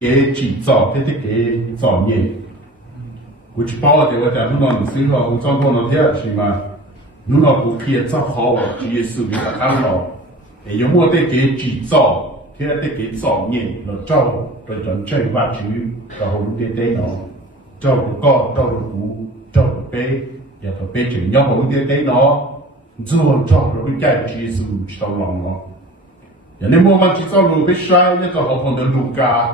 cái chỉ rõ cái thiết kế rõ nhẹ, của chỉ bảo thì我在路上时候，我照顾那天是嘛，路上不偏照好，只是为了看到，有么得给只rõ，佢得给rõ nhẹ，了照对人正话主，然後你哋呢，照顧高，照顧苦，照顧悲，然後悲情，然後你哋呢，做照顧你家只是知道lòng咯，人哋冇問只照路被衰，一個好好的路家。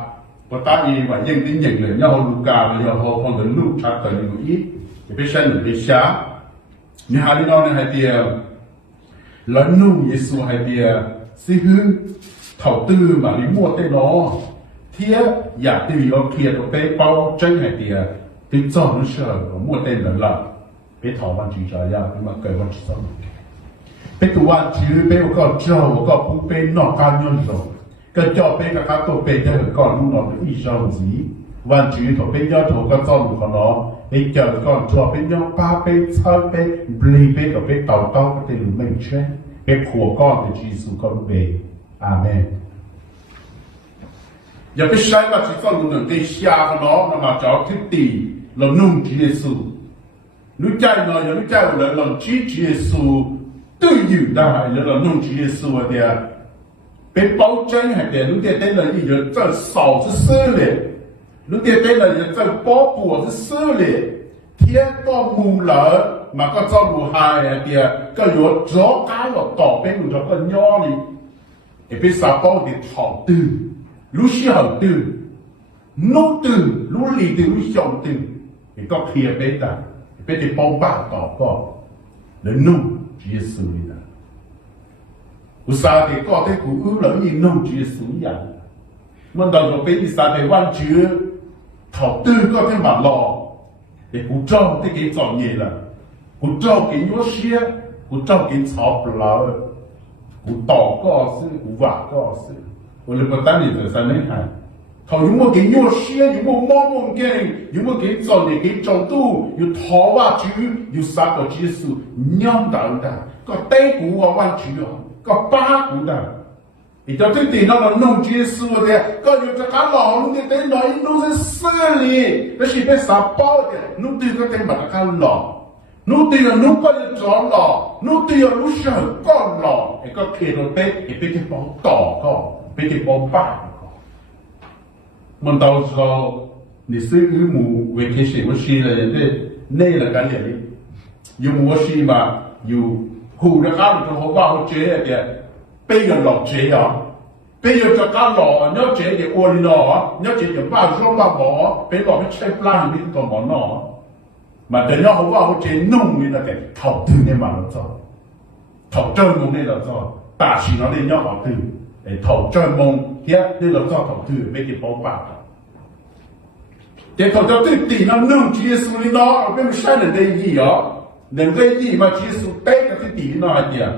我答应ว่ายังดิ้นยังเลย要ลูกา要好好的路查到你一也别想你别想你还里头呢还点人路耶稣还点是去投资嘛你摸得咯贴也对要贴到背包真还点对做的时候我摸得人了别逃完去这样那么给我知道别读完去别我告知我告不被闹干用走cái cho bé các tổ bé cho con lúc nó bị sao gìวันชีวิตของbéยอดถูกก็ต้องของnóไปเจอก่อนชัวbéยอดป้าbéเช่าbéบลีbéกับbéเต่าเต้าก็จะหรือไม่ใช่béขัวก้อนแต่ชีสุก็รู้เบอาเมนอย่าไปใช้ว่าชีวิตของหนึ่งในชาของnóนำมาจากทิฏฐิเรานุ่งชีวิตสูรู้ใจหน่อยอย่ารู้ใจว่าเราชีวิตสูตื้ออยู่ได้แล้วเรานุ่งชีวิตสูเดีย被包真还得，如果对了一人这少是色嘞，如果对了一这包裹是色嘞，天到木了，嘛个走路还的，个有早干了倒背有这个鸟哩，也被啥包的好的，路是好的，路的路里的路小的，一个贴背的，被的包把倒个，人弄结束的。อุตสาหะก็ได้กูหลังยิงน้องจีสุยานมันตอนเราเป็นอุตสาหะวันจื้อถอดตื้อก็ได้มาหล่อแต่กูจ้องได้กินจอมเย่ละกูจ้องกินยัวเชียกูจ้องกินชอบเปล่ากูต่อก็ซื้อกูว่าก็ซื้อ我哋不單止在呢係頭有冇給ยัวเชีย有冇摸摸鏡有冇給做嘢給做到有ถอว่าจื้อ有三個จีสุย่อม到的ก็ได้กูว่าวันจื้อก็ป้ากูได้อีกตัวที่ตีน้องเรานุ่งจีสุเดียก็อยู่จะการหล่อนุ่งเต็มหน่อยนุ่งเสื้อลีแล้วชีเป็นสาวป้อเดียนุ่งตีก็เต็มแบบการหล่อนุ่งตีกับนุ่งก็จะจอหล่อ lúc tiêu lúc sợ con lò thì có kia đồ tết thì biết cái bóng tỏ có biết cái bóng bạc có mình đâu có你是与母为开始我是了人的内了干的有我是嘛有湖的干的好吧好接的被人落接啊bây giờ cho cá lò nhớ chế để uốn lò nhớ chế để ba rong ba bò bây lò cái chế plan đi còn món nọ mà để nhớ không vào chế nung đi là cái thầu tư nên mà nó cho thầu chơi mông nên là cho ta chỉ nó lên nhớ vào tư để thầu chơi mông kia nên là cho thầu tư mấy cái bóng bạc để thầu cho tư tỷ nó nung chia số đi nó ở bên sai là đây gì đó nên đây gì mà chia số tết cái tỷ nó là gì à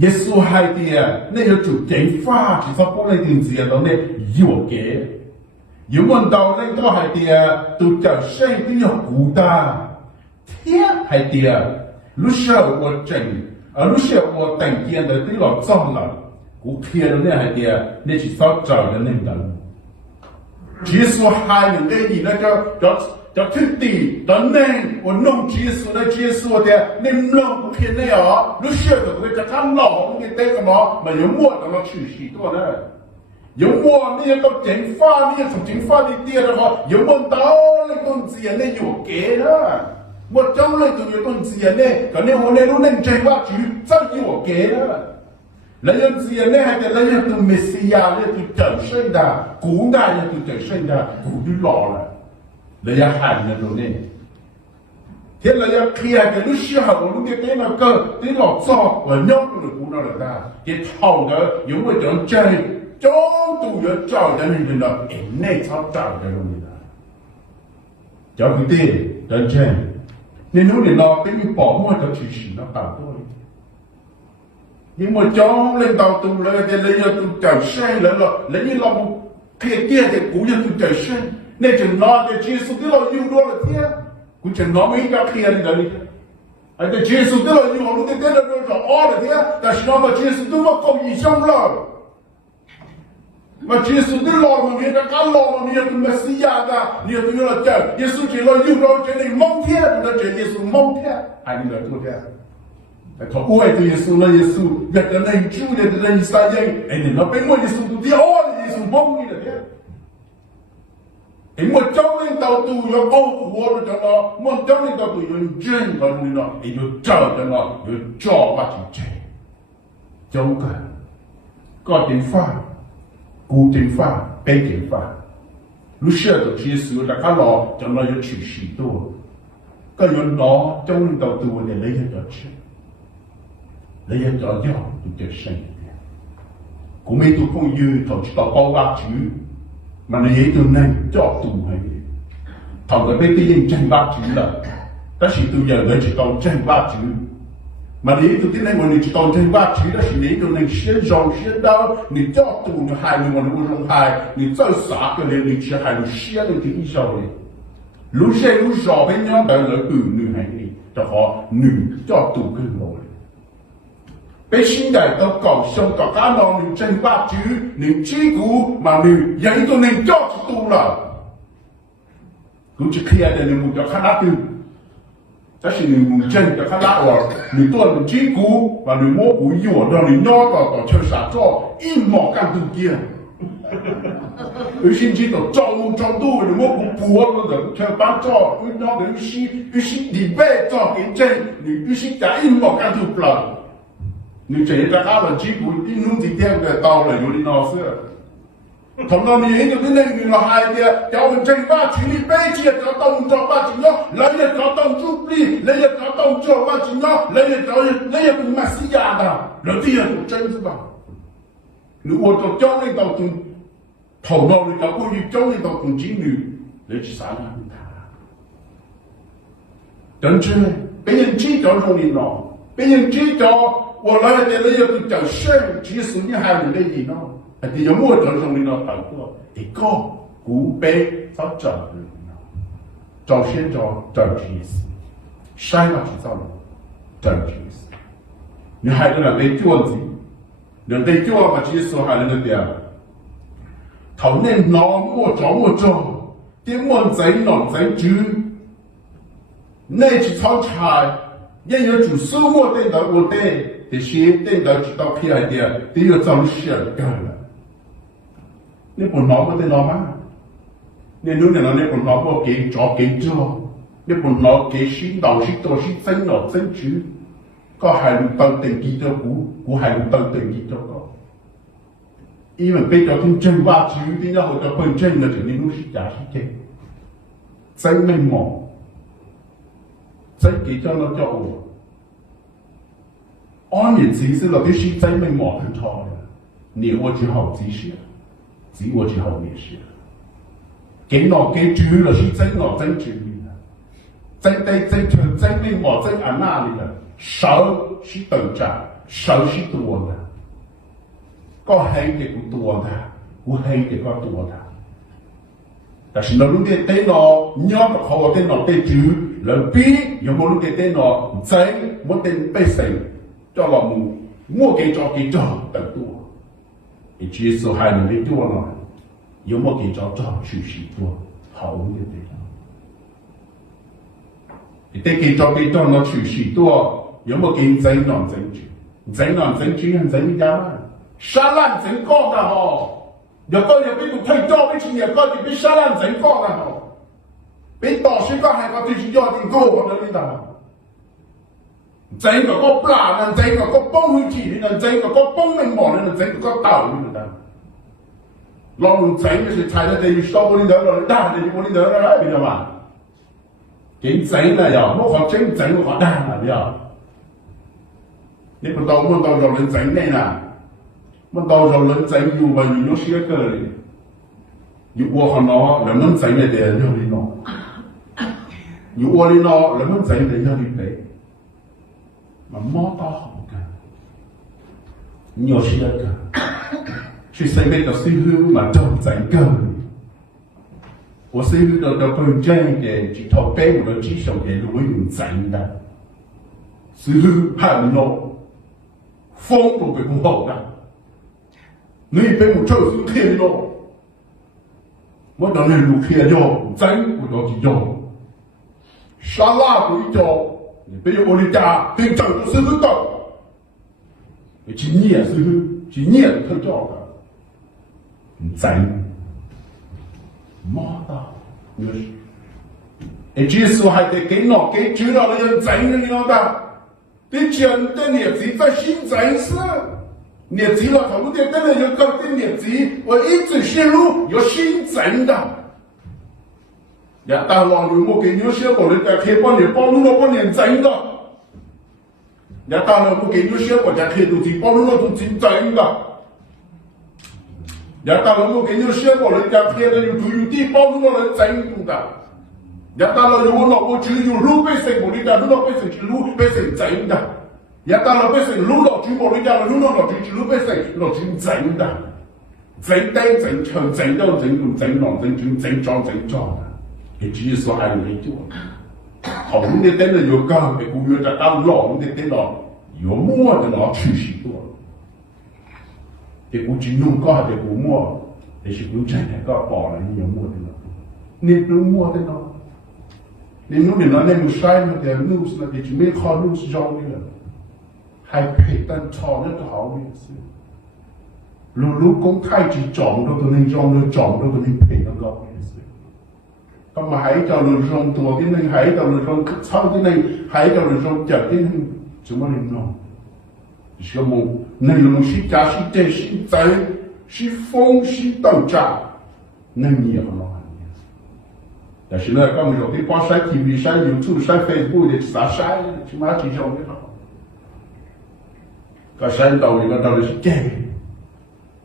耶稣海的那个主正法，其实本来定是要那有嘅，有问到那个海的都叫生的要孤单，天海的，如是我正，如是我等见的对了脏了，我看到那海的那是早找的那个，耶稣海的那你那叫土地，当年我弄耶稣的，你弄不偏的呀？你晓得我这看老你得个嘛？没有我怎么去许多呢？有我你要到正法，你要从正法的点的话，有我到那东西你有给了，我将来都有东西呢，可能我那都能正法去，早有给了。那样子呢，还得那样都没事呀，那都正生的，古代也都正生的，古都老了。ระยะห่างในตรงนี้เที่ระยะเคลียร์กันรู้เชื่อว่ารู้เกี่ยวกับก็ที่หลอกซ่อว่าย่อมหรือกูนั่นแหละได้ที่เท่าเด้อยังไม่จังใจจ้องตัวเยอะเจ้าจะนี่เนาะเอ็นเน่ชอบเจ้าจะรู้นี่นะเจ้าคือเต้เดินเช่นในนู้นเนี่ยเราเป็นมีปอบมั่วจะถือศีลแล้วต่างด้วยยังไม่จ้องเล่นเตาตุ้มเลยแต่เลยยังตุ้มใจใช่แล้วหรอแล้วนี่เราเคลียร์เกี่ยแต่กูยังตุ้มใจใช่那就拿着耶稣的了用多了天，我就拿没个天的里，哎，这耶稣的了用了的在那多少二了天，但是那么耶稣都么搞影响了，嘛耶稣的老嘛，你这干老嘛，你要跟么西亚的，你要跟了这耶稣这了用到这里蒙天，那这耶稣蒙天，哎，你来做天。他爱的耶稣，那耶稣，那个人主的人啥人？哎，你那边我耶稣都第二的耶稣蒙你了天。因为教领导都要保护我的了，我教领导都要真的了，也就找的了，要找把进去，教个，个定法，固定法，背定法，如晓得这些大家老将来要去许多，个要拿教领导多的那些要吃，那些要要都叫生的，我们都朋友头去到包挖去。mà nó dễ từ này cho tù hay thằng cái biết cái tranh ba chữ là ta chỉ từ giờ người chỉ còn tranh ba chữ mà lý từ cái này mà người chỉ còn tranh ba chữ đó chỉ lý từ này xuyên dòng xuyên đau người cho tù người hai người mà người không hai người cho xả cái này người chỉ hai người xuyên được cái gì sau này lúc xuyên lúc gió bên nhau đời lợi người hay đi cho họ người cho tù cái ngồi bây sinh đại tao cầu sông tao cá non mình tranh ba chữ mình trí cú mà mình dạy tôi nên cho tu là cũng chỉ khi để mình cho khá đắt tu đó là mình tranh cho khá đắt rồi mình tôi mình trí cú và mình mua cú yêu rồi mình nói tao chơi sả cho im mỏ càng tu kia sinh chỉ tao trong tu mình mua cú bùa rồi chơi bán cho mình nói để sinh đi bê cho cái tranh mình sinh cả im mỏ càng tu là你这一个阿拉几乎一弄几天个到了有的闹事，同到你研究的那个女孩子，叫我们正把群里背起找动作把紧要，来也找动助力，来也找动作把紧要，来也不马西亚的，老弟也不真是吧？如果做教练到中，头脑里头过去教练到中经理，你去啥呢？真是被人知道容易了，被人知道。我来的那个叫生，其实你还没得意呢，你有没得容易呢？头个一个古碑找找的，找先找意思，筛嘛去找了，找意思。你还在那边教子，人家教嘛其实还在那点，头年脑么找，点么在脑在煮，那去炒菜。也有主事我等到我的，这些等到知道偏的，都要找写干了。你不拿我的拿吗？你努力了，你不拿我给找给做，你不拿给新导师都是真了真主，个还能当等几多股还能当等几多个。因为被叫成真话主，点解好多本真的就你都是假是嘅，真明冇。真给叫了叫我，按你知识了，就是真没毛很差的，你我就好知识，只我就好面试。给脑给主了是真脑真主的，真对真全真没毛真按那里的，少是等价，少是多的，个黑的不多的，不黑的个多的。但是那路的电脑，你要个好电脑对主。lần bí有冇lúc cái tên nó giấy một tên bê sinh cho là mua cái cho tận tu thì chỉ số hai người tu nó有冇cái cho chủ sĩ tu hậu như thế thì cái cho nó chủ sĩ tu有冇cái giấy nó giấy chủ很giấy gì đó沙烂真高的吼有个有被推招被去也个就被沙烂真高的吼被导师讲还个就是要定高我的领导，整个个不拉呢，整个个崩回去呢，整个个崩门毛呢，整个个倒呢的，老人整个是踩在这里烧不领导了，大的就不领导了，来，知道吗？给整了呀，我好整我好大了呀，你不到我到有人整的呢，我到有人整有吧，有些个的，有我好拿人们整的的有的拿。有我的呢，人们在人家里背，嘛冇到好嘅，你有些个，去身边的师傅嘛都在个，我师傅都本真嘅，只头背我的只手嘅路用真的，师傅喊我，风都被不好的，你被我抽死天咯，我当然路偏咗，真我就去做。沙拉回家，你别有我的家，对整个师傅搞，去念师傅，去念他教的，真，妈的，你说，这时候还得给脑给知道的人真的你晓得，对真的业绩在新真实，业绩了他们的真的有搞的业绩，我一直陷入有新真的。呀，但老牛我给你写过的，在开半年帮助了半年真的。呀，当然我给你写过，在开都是帮助了都真真的。呀，当然我给你写过的，在开的有都有地帮助了人真的。呀，当然我老婆只有路百姓，我的家路百姓是路百姓真的。呀，当然百姓路老主我的家路老主是路百姓老主真的。真单真诚真到真用真浪真真真装真装的。也只是说还没做，好你的等了有刚被古月的当老你的等了有么的老出息多，这古只弄高的古么，也是古真的个包了你有么的了，你有么的了，你弄的那那路山那点路是那点就没好路是绕的了，还配单炒的好的是，路公太子撞到都能撞到撞到都能配得高的是。咁啊喺就路上多啲你喺就路上抽啲你喺就路上着啲你做乜你弄？是冇内容是假是真是真是风是等价，那你也很难。但是呢，咁有啲把晒 TV 晒 YouTube 晒 Facebook 的啥晒，起码至少嘅好。个晒到你个到底是假的，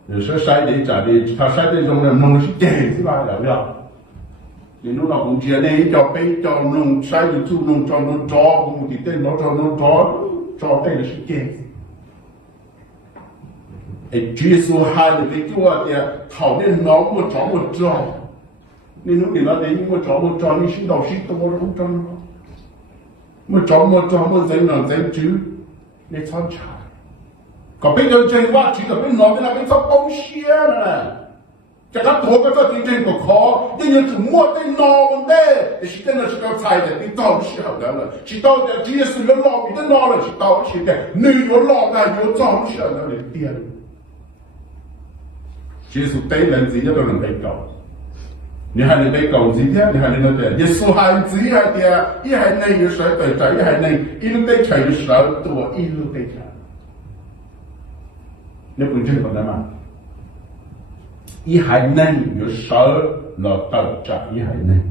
有时晒的假的，他晒的种呢弄是假的是吧？要不要？你弄到公家呢，叫背叫弄晒的做弄叫弄找公的电脑叫弄找对的是假的。据说还有个叫的讨论脑我找我找，你弄的那点我找我找，你是老师多了我找吗？我找我真能真做，你参查。个别人真话，这个别脑袋那边做贡献了， จะก็ตัวก็จะจริงๆก็ขอยังยังถึงมั่วได้นอนได้แต่ชิดนั้นชิดเอาใจแต่ที่ต้องชิดเอาแล้วชิดเอาแต่ที่สุดแล้วรอมีแต่นอนเลยชิดเอาชิดแต่หนึ่ง有รอได้有จ้องชิดเอาแล้วเลยเตี้ย耶稣对人自己都能被救，你还能被救自己，你还能得耶稣还自己还的，一还能有谁对着，一还能一路对着的时候多，一路对着，你不知道的吗？一还能有手了到这一还能，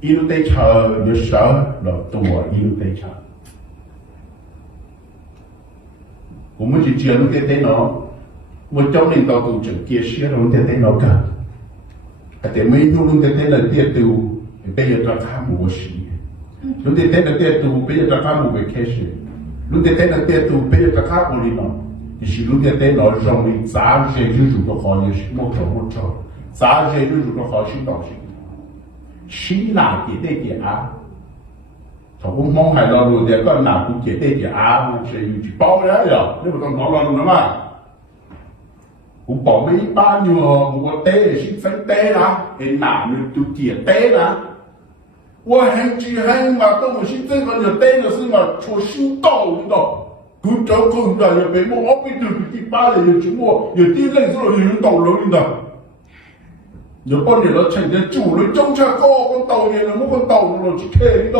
一路对着有手了多，一路对着。我们就接路对对喏，我教你到都整结些路对对喏个，แต่ไม่รู้ลุง对对了对都，被人家看我是，ลุง对对了对都被人家看我被开始，ลุง对对了对都被人家看我哩喏。是路点点老容易，咱这就如果好也是莫错，咱这就如果好是东西，是哪点对点啊？从我梦海到路点个哪不点对点啊？我这有去包了呀，你不懂讨论了嘛？我包没一般哟，我带是分带啦，哪里都点带啦。我很记很嘛，东西这个就带的是嘛，出心道的。佢走佢就又俾我俾對跌巴嚟，又做我又啲拎咗去道路呢度，又幫你攞成隻豬嚟中出個道嘢，冇個道路去開呢度，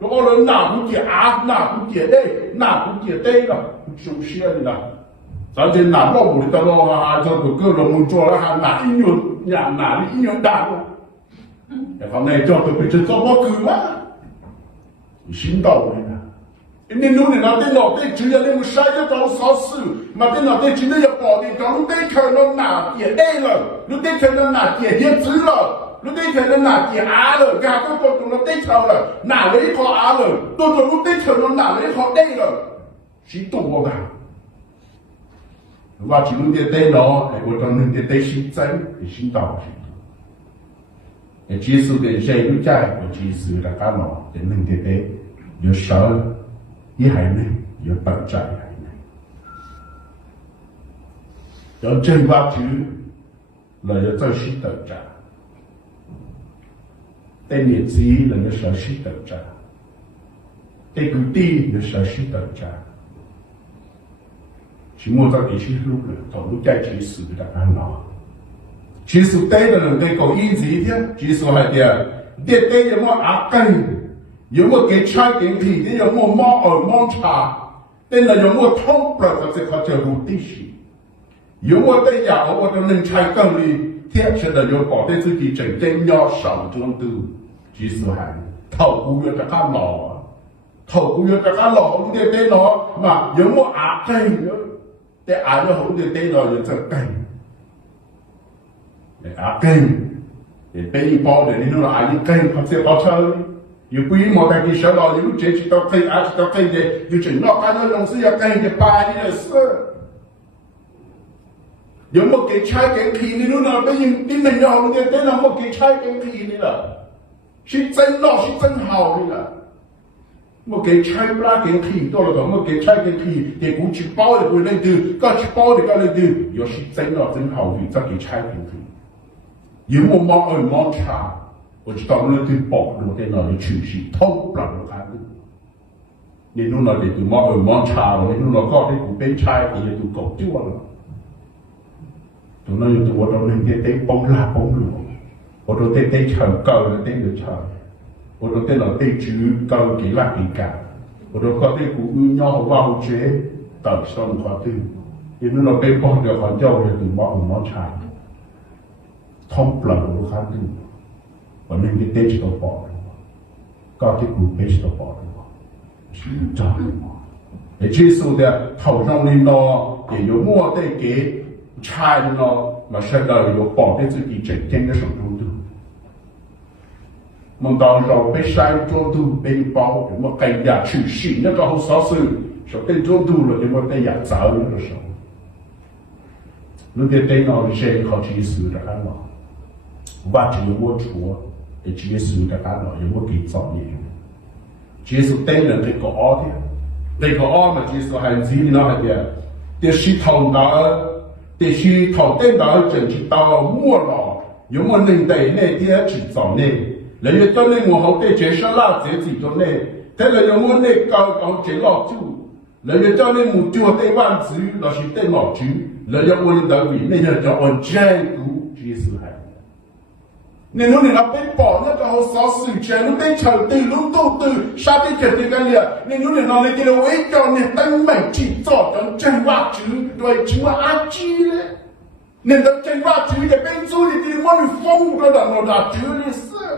我嚟拿不接啊，拿不接的，拿不接的啦，做些啦，反正拿落唔得咯，啊，就個個冇做啦，拿應用人拿你應用大咯，然後呢，做佢就做乜佢嘛，先到嚟啦。你努力那电脑对只要你们晒得到少数，那电脑对只要保的，假如对看到哪点对了，如对看到哪点也知了，如对看到哪点啊了，哪个不懂了对超了，哪里好啊了，都都如对看到哪里好对了，是多的。我只能对电脑，我当然对心真，心道是。技术的谁不在，我技术的干嘛？就能对有少。一还能有等债还能，有正法主来有做事等债，对你自己能有实施等债，对各地有实施等债，是莫在地区路了，投入在技术的干扰，技术对的人对搞因子一天，技术还的，对有么阿根。有冇给差点皮的，有冇猫耳猫茶，但係有冇通不或者佢就冇啲事，有冇得呀？我都能猜更哩，贴出来有保证自己真正要上中度，其实係透過要得干腦，透過要得干腦，你哋電腦嘛有冇壓計嘅？但壓咗好啲電腦就真計，壓計，你俾一包的，你攞壓啲計，或者包車。有规模的小老有这去到可以，而且到可以的，有整老干的东西要跟着办的事。有冇给差给皮你都那边你们要的，但那冇给差给皮的了，是真老是真好的了。冇给差不拉给皮多了个，冇给差给皮，给股去包的不能丢，搞去包的搞能丢，要是真老真好的，再给差给皮。有冇猫二猫茶？我知道那对保罗在那里去是通不了看的，你弄那里就毛二毛差了，你弄那搞的古边差的就搞丢了，从那有我到那边得崩拉崩了，我到得唱高了得就唱，我到得那得主高给拉给干，我到搞得古鸟话这到上话对，你弄那边崩掉好叫的就毛二毛差，通不了看的。我们的电视都保了，搞的股票都保了，是这样嘛？也就是的头上的呢，也有莫得给差的呢，那现在有保的自己整天的手中度，我们当时被晒中度被包，我们跟呀去洗那个好少数，说被中度了，我们跟呀早那个时候，那个电脑的谁好技术的看嘛？我只有我错。接受嘅大腦有冇幾造業？接受對人嘅個惡嘅，呢個惡咪接受係指呢係嘅，啲石頭腦， để khi thầu tên đó chân chỉ tao mua lò dùng một nền đầy này thì chỉ dọn này lấy những cái này một hậu để chế sản là chế chỉ cho này thế là dùng một này cao chế lò chú lấy những cái này một chùa tây văn chữ là chỉ tây lò chú lấy những một đơn vị này là cho ông trai cũ chỉ sự hay nên lúc này nó bị bỏ nó cho họ xóa sự trẻ nó bị trở từ lúc tu từ sao bị trở từ cái liền nên lúc này nó lấy cái đầu ấy cho nên tăng mạnh chỉ cho trong chân hoa chữ rồi chữ mà ác chi đấy nên trong chân hoa chữ để bên dưới thì muốn được phong rồi đó nó là chữ lịch sử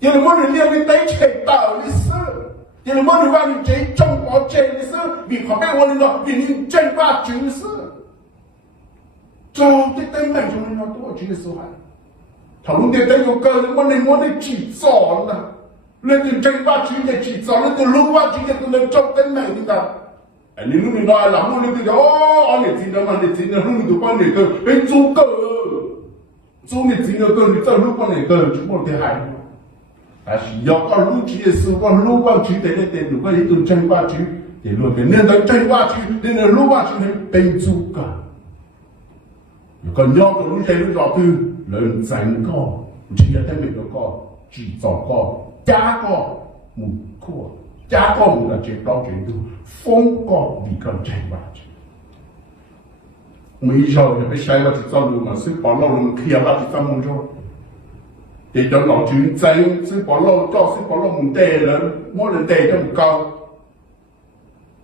thì là muốn được liên đến tới chế tạo lịch sử thì là muốn được vào những chế trong có chế lịch sử vì họ biết muốn được vì những chân hoa chữ lịch sử cho cái tăng mạnh cho nên nó tu chữ lịch sử hay thằng lúc đấy có cơ nhưng mà nên muốn để chỉ rõ là lên từ tranh ba chữ để chỉ rõ lên từ lúc ba chữ để từ lên trong cái này như nào anh lúc mình nói là muốn lên từ đó anh để gì đó mà để gì đó lúc mình tụi con để cơ bên chú cơ chú để gì đó cơ thì tao lúc con để cơ chúng con thế hại à chỉ do con lúc chỉ để sự con lúc ba chữ để lên từ cái từ tranh ba chữ để luôn cái nên tới tranh ba chữ nên là lúc ba chữ này bên chú cơ còn nhau còn lúc thấy lúc rõ từ lớn dành co chỉ là tên mình nó co chỉ rõ co cha co một co cha co một là chuyện đó chuyện tu phong co vì cần chạy vào mấy giờ thì phải sai vào chỉ cho luôn mà sư bỏ lâu luôn kia là chỉ cho muốn rồi để cho nó chuyện dành sư bỏ lâu cho sư bỏ lâu một tệ lớn mỗi lần tệ cho một câu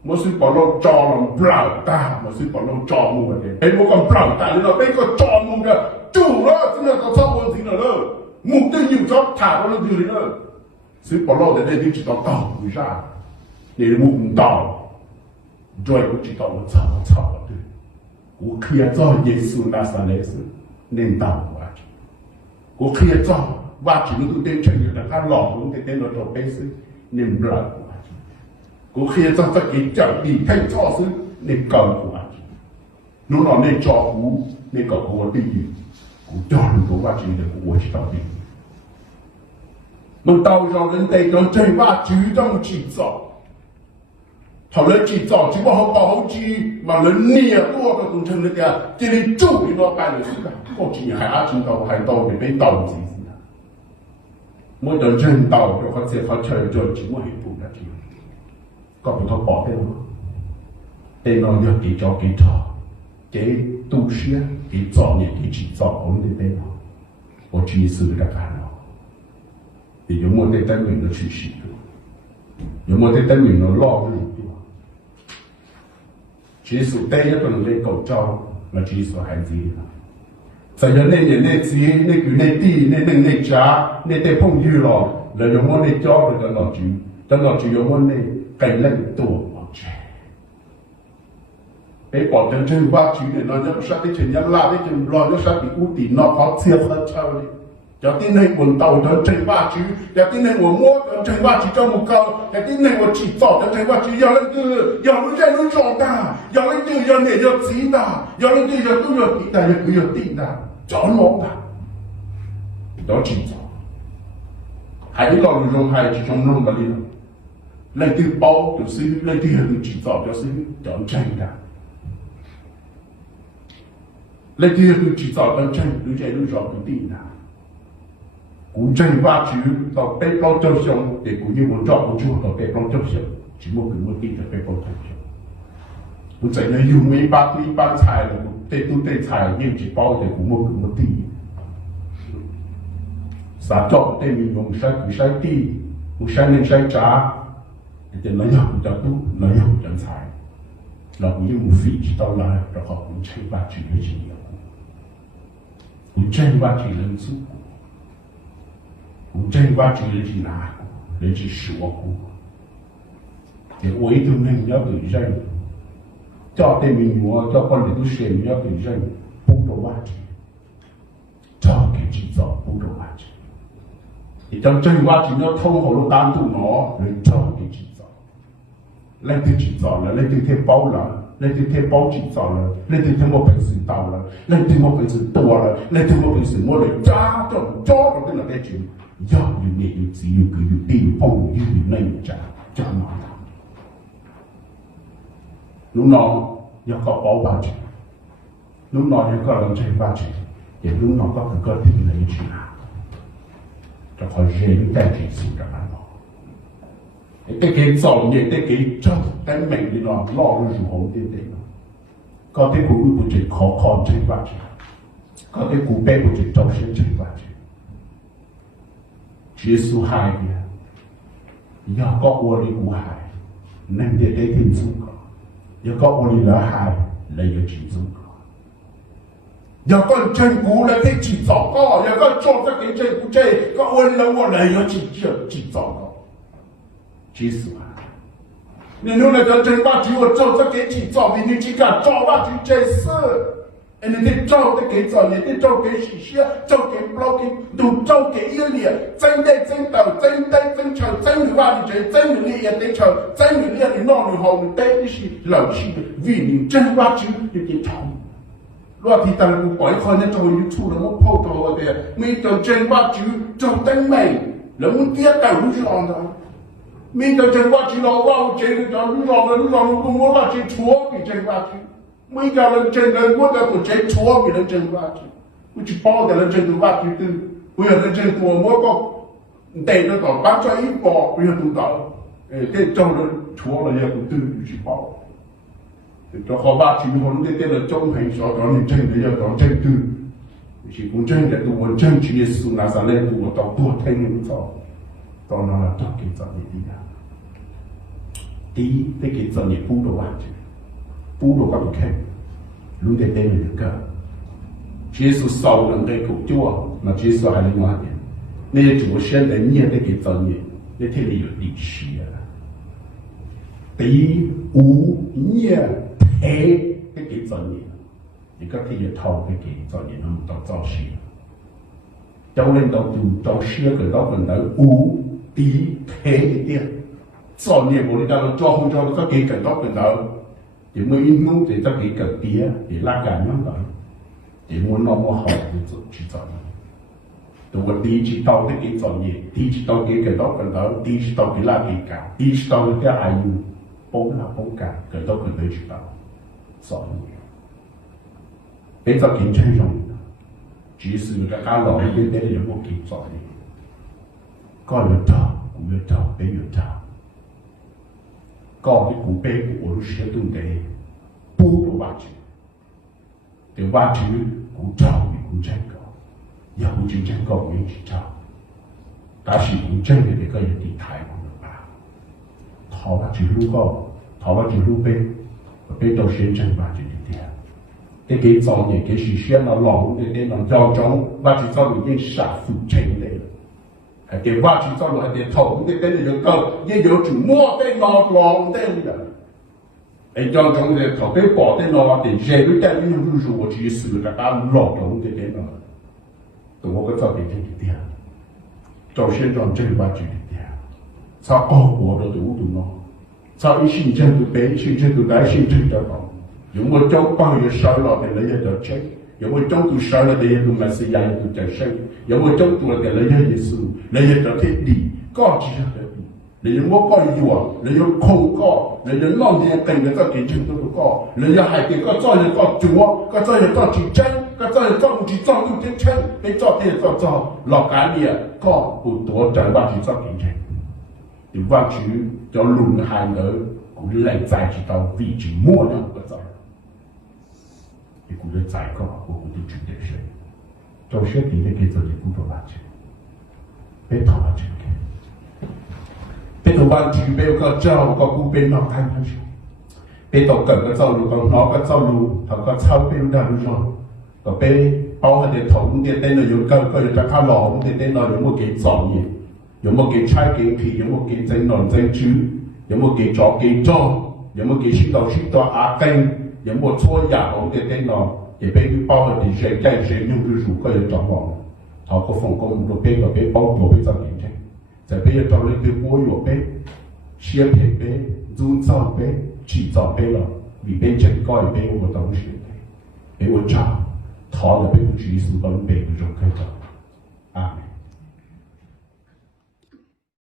một sư bỏ lâu cho làm bảo ta một sư bỏ lâu cho một cái đấy em một con bảo ta nên là bây giờ cho một cái chủ đó chính là có sao muốn gì nữa đâu mục tiêu nhiều cho thả nó lên nữa sư bỏ lâu để đây chỉ có tàu người ra để mục tàu rồi cũng chỉ có một sao thôi của kia cho Giêsu Nazareth nên tàu quá của kia cho và chỉ nó tên chuyện là khá lọ cũng tên là cho bé sư nên bờ của khi trong tất cả chẳng đi thay cho sư nên cầm của anh nó nên cho cú nên có của đi của cho của ba chỉ được của chỉ tao đi nó tao cho lên đây trong chơi ba chữ trong chỉ rõ thằng lên chỉ rõ chỉ bảo họ chỉ mà lên nia của cái công trình này chỉ đi chủ thì nó cái gì cả không chỉ hai chỉ tàu để bên tàu gì mỗi lần trên tàu rồi họ chơi chỉ một hình phụ là chỉ có bị họ bỏ cái đó để nó được cái cho cái thọ cái tu sĩ cái trò này cái chỉ trò của mình bên đó có chỉ sự là cái đó thì những môn để tên mình nó chỉ sĩ những môn để tên mình nó lo cái gì chỉ sự tên nhất là lên cầu cho mà chỉ sự hành gì tại vì nên gì nên cứ nên đi nên trả nên để phong dư rồi là những môn để cho rồi cho nó chỉ những môn này cái lên tổ một trẻ, cái bỏ chân chân qua chữ để nó cho sát cái chuyện nhân la cái chuyện lo cho sát bị ưu tín nó khó thiệt hơn sao đi, cho tin này buồn tàu cho chân qua chữ, cho tin này buồn mua cho chân qua chữ cho một câu, cho tin này buồn chỉ tỏ cho chân qua chữ, giờ lên từ giờ nó chạy nó tròn ta, giờ lên từ giờ để giờ xí ta, giờ lên từ giờ tôi giờ tí ta giờ cứ giờ tí ta, chó nó ta, đó chỉ tỏ, hãy lo dùng hay chỉ trong nông bali lấy từ bao cho sư lấy từ hình chỉ tỏ cho sư chọn tranh ra lấy từ hình chỉ tỏ cho tranh đứa trẻ đứa rõ tự tin nào cũng tranh ba chữ tỏ bé bao châu sống để cũng như muốn chọn một chút tỏ bé bao châu sống chỉ một cái một tin là bé bao châu sống cũng chạy là dùng mấy ba xài là tên tu tên xài nhưng chỉ bao để cũng một cái một tin xã chọn tên mình dùng sai tin cũng sai nên sai trả thì nó dùng cho tu nó dùng cho xài là cũng như một vị chỉ tao lại rồi họ cũng tranh ba chữ với chỉ nhiều cũng tranh ba chữ lên số cũng tranh ba chữ lên chỉ nào lên chỉ số của thì ôi thương nên nhớ tự danh cho tên mình mua cho con để tu xem nhớ tự danh bốn độ ba chữ cho cái chỉ rõ bốn độ ba chữ thì trong tranh ba chữ nó thông hồ lô tam tụ nó lên cho cái chỉ lên từ chỉ rõ là lên từ thêm bao là lên từ thêm bao chỉ rõ là lên từ thêm một phần sự tạo là lên từ một phần sự tua là lên từ một phần sự mua lại cho đó cái là cái chuyện do những nghề những gì những cứ những tiền phong những này trả cho nó lúc nó do có bao chữ lúc nào những con làm trên ba chỉ để lúc nào có cái tìm lấy chỉ là cho khỏi dễ những cái gì sự ra nó cái dòng như cái trong cái mình đi nó lo được dù hồn tiền tiền có cái cụ bút chỉ khó trên ba chỉ có cái cụ bé bút chỉ trong trên ba chỉ Giêsu hai kia do có ô đi cụ hai nên để tìm xuống có do có ô đi lỡ hai lấy được chỉ xuống có do con chân cú là cái chỉ rõ có do con cho cái chân cú chơi có ô là ô lấy được chỉ rõ có Giêsu hai nên lúc này con chân ba chỉ ô cho cái chỉ rõ vì như chỉ cả cho ba chỉ chơi sự anh ấy cho cái rõ này để cho cái sự xia cho cái bao cái đủ cho cái yêu liệt真的真道真的真巧真的话你觉得真的力也得巧真的力你弄的好你得的是老气的为你真话就有点长落地当我摆开那做你出了我泡到我的没到真话就做真美人家到路上的没到真话就老话这个到路上的我把这错给真话就每个人真人我的不真错给人真话就我去包的人真的话就不要人真多我讲带着到把这一包不要都到这招人错了也不对去包就好把去我们这了中平说讲你真的要讲真对是讲真的都我真去耶稣拿撒勒都我到多听你做到那了都给做你的第一得给做你补的话补的话你看路得带你个耶稣烧人的口叫那耶稣还另外一点那主现在你也得给做你那天里有历史啊第五年配得给做你你个可以套得给做你那么多造型教人到到十个到本来五第配一点做你无你到做好做个给个到本来thì mới nung thì ta cái cờ tía thì la cả nhóm đó thì muốn nó mua học thì chỉ chọn tôi có tí chỉ tao cái chọn gì tí chỉ tao cái đó cần đó tí chỉ tao cái la cái cả tí chỉ tao cái ai bốn là bốn cả cái đó cần đấy chỉ tao chọn bây giờ kiểm tra dùng chỉ sử cái cá lò bên đây là một kiểm chọn có được trâu cũng được trâu bây giờ trâu có cái cụ bé của tôi sẽ tuân đề bố đồ ba chữ để ba chữ cũng trao vì cũng tranh có giờ cũng chỉ tranh có những chỉ trao cả sự cũng tranh để cái gì thì thái của nó ba thọ ba chữ lưu có thọ ba chữ lưu bé và bé đâu sẽ tranh ba chữ đi theo cái dòng này cái sự sẽ nó lòng để nó giao trong ba chữ sau những sản phụ tranh đấy cái quá trình sau này để thầu cái tên là câu như有主摸tên nó lòng tên là anh cho trong cái thầu cái bỏ tên nó để dễ với tên như rủ rủ chỉ xử là ta lòng trong cái tên nó tụi tôi có cho cái tiền cho hiện trong trên ba chữ tiền sao có của đó tụi nó sao ý sinh chân tụi bé sinh chân tụi gái sinh chân cho nó những một cháu bao nhiêu sao là để lấy cho chết有冇中途上了的嘢同埋是人同就生，有冇中途嘅你嘅耶穌，你嘅就啲地，高級上嘅地，你有冇高要啊？你有空高，你有浪嘅定嘅個幾程度高，你有係嘅個作業個做，個作業個競爭，個作業個唔知做到啲稱，你做啲做落緊嘅個好多就話住做競爭，你話住就輪行到佢嚟在住到位置摸兩個做。古的宰告和古的军队水，做些底的给自己工作完成，别讨完成嘅，别讨完成，别個招個古邊落睇翻先，別到近個走路個攞個走路同個抽邊得路上，個別包佢哋桶啲啲內容佢就卡落啲啲內容有冇幾狀嘢，有冇幾差幾皮，有冇幾正論正主，有冇幾作幾裝，有冇幾書到阿根。有冇錯人我哋啲咯，亦俾佢包佢哋寫計寫用佢如果有狀況，頭個奉公都俾個俾包做俾就點啫，就俾佢做你對波藥俾，寫皮俾，做造俾，製造俾咯，未俾整改俾我東西俾我做，頭就俾佢主事咁俾佢做佢做，啊。